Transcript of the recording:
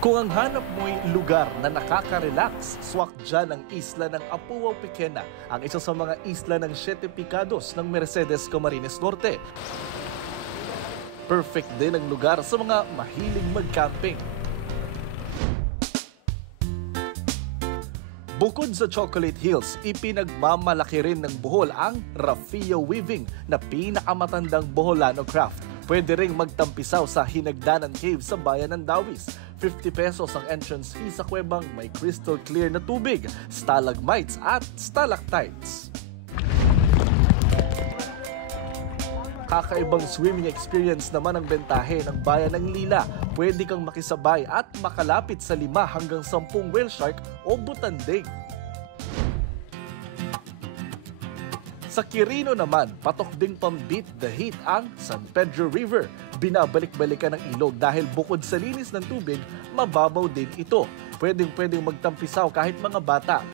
Kung ang hanap mo'y lugar na nakaka-relax, swak dyan ang isla ng Apuaw Pequena, ang isa sa mga isla ng Siete Picados ng Mercedes Camarines Norte. Perfect din ang lugar sa mga mahilig mag-camping. Bukod sa Chocolate Hills, ipinagmamalaki rin ng Bohol ang Raffia Weaving na pinakamatandang Boholano craft. Pwede ring magtampisaw sa Hinagdanan Cave sa bayan ng Dawis. 50 pesos ang entrance fee sa kuwebang may crystal clear na tubig, stalagmites at stalactites. Kakaibang swimming experience naman ang bentahe ng bayan ng Lila. Pwede kang makisabay at makalapit sa 5 hanggang 10 whale shark o butandig. Sa Quirino naman, patok ding pambit the heat ang San Pedro River. Binabalik-balikan ng ilog dahil bukod sa linis ng tubig, mababaw din ito. Pwedeng magtampisaw kahit mga bata.